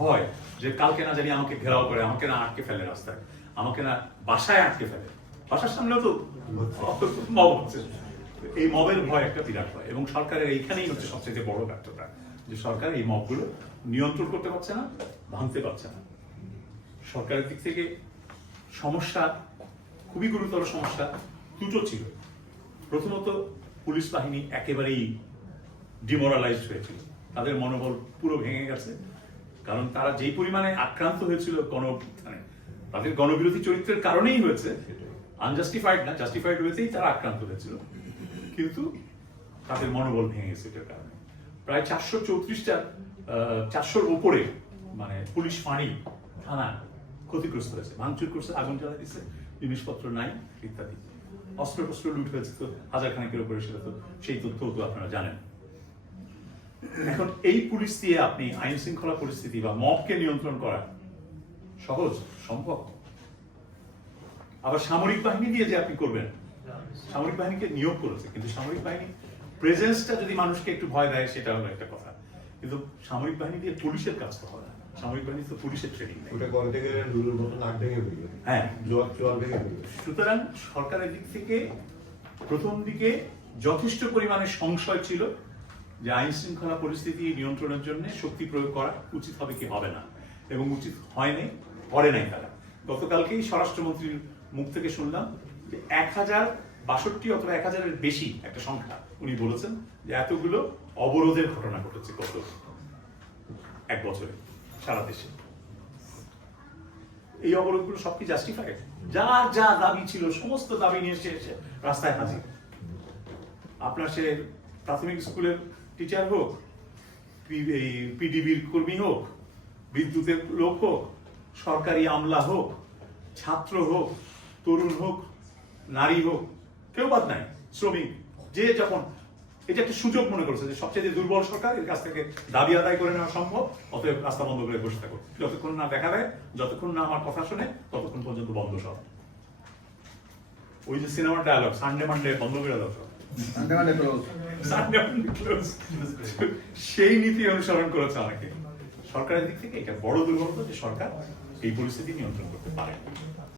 হয় যে কালকে না জানি আমাকে ঘেরাও করে, আমাকে না আটকে ফেলে রাস্তায়, আমাকে না বাসায় আটকে ফেলে। বাসার সামনেও তো মব হচ্ছে। এই মবের ভয় একটা বিরাট ভয় এবং সরকারের এইখানেই হচ্ছে সবচেয়ে বড় ব্যর্থতা, যে সরকার এই মবগুলো নিয়ন্ত্রণ করতে পারছে না, ভাঙতে পারছে না। সরকারের দিক থেকে সমস্যা, খুবই গুরুতর সমস্যা দুটো ছিল। প্রথমত পুলিশ বাহিনী একেবারেই ডিমোরালাইজড হয়েছিল। তাদের মনোবল পুরো ভেঙে গেছে। কারণ তারা যেই পরিমাণে আক্রান্ত হয়েছিল গণ অভ্যুত্থানে তাদের গণবিরোধী চরিত্রের কারণেই হয়েছে আনজাস্টিফাইড না জাস্টিফাইড হয়েছেই তারা আক্রান্ত হয়েছিল। কিন্তু তাদের মনোবল ভেঙে গেছে এটার কারণে। প্রায় চারশো চৌত্রিশটা চারশোর উপরে মানে পুলিশ ফাঁড়ি থানা ক্ষতিগ্রস্ত হয়েছে। ভাঙচুর করছে, আগুন জ্বালা দিচ্ছে জিনিসপত্র নাই, ইত্যাদি। অস্ত্র টস্ত্র লুট হয়েছে তো হাজার খানেকের উপরে সেটা তো, সেই তথ্য তো আপনারা জানেন। এখন এই পুলিশ দিয়ে আপনি আইন শৃঙ্খলা পরিস্থিতি বা মবকে নিয়ন্ত্রণ করা সহজ সম্ভব? আবার সামরিক বাহিনী দিয়ে যে আপনি করবেন সামরিক বাহিনীকে নিয়োগ করেছে কিন্তু সামরিক বাহিনী প্রেজেন্সটা যদি মানুষকে একটু ভয় দেয় সেটা হলো একটা কথা। কিন্তু সামরিক বাহিনী দিয়ে পুলিশের কাজ তো হয় না। সামরিক বাহিনী তো পুলিশের ট্রেনিং ওটা করতে গেলে দুটোর মতো নাক ভেঙে হ্যাঁ। জোয়ার চোয়ার ভেঙে সুতরাং সরকারের দিক থেকে প্রথম দিকে যথেষ্ট পরিমাণে সংশয় ছিল। যে আইন শৃঙ্খলা পরিস্থিতি নিয়ন্ত্রণের জন্য শক্তি প্রয়োগ করা উচিত হবে কি হবে না, এবং উচিত হয়নি করে নাই তারা। গতকালকেই স্বরাষ্ট্রমন্ত্রীর মুখ থেকে শুনলাম যে এক হাজার বাষট্টি অথবা এক হাজারের বেশি একটা সংখ্যা উনি বলেছেন যে এতগুলো অবরোধের ঘটনা ঘটেছে গত এক বছরে সারা দেশে। এই অবরোধগুলো সব কি জাস্টিফাইড যা যা দাবি ছিল, সমস্ত দাবি নিয়ে এসে এসে রাস্তায় হাজির। আপনার সে প্রাথমিক স্কুলের টিচার হোক পিডিবির কর্মী হোক, বিদ্যুতের লোক হোক, সরকারি আমলা হোক, ছাত্র হোক, তরুণ হোক, নারী হোক, কেউ বাদ নাই, শ্রমিক, যে যখন এটা একটা সুযোগ মনে করছে যে সবচেয়ে দুর্বল সরকার, এর কাছ থেকে দাবি আদায় করে নেওয়া সম্ভব, অতএব রাস্তা বন্ধ করে বসে থাকো যতক্ষণ না দেখা দেয়, যতক্ষণ না আমার কথা শোনে, ততক্ষণ পর্যন্ত বন্ধ সব। ওই যে সিনেমার ডায়ালগ সানডে মানডে বন্ধ করে দাও সব। Sunday, Monday সেই নীতি অনুসরণ করেছে অনেকে সরকারের দিক থেকে এটা বড় দুর্বলতা যে সরকার এই পরিস্থিতি নিয়ন্ত্রণ করতে পারে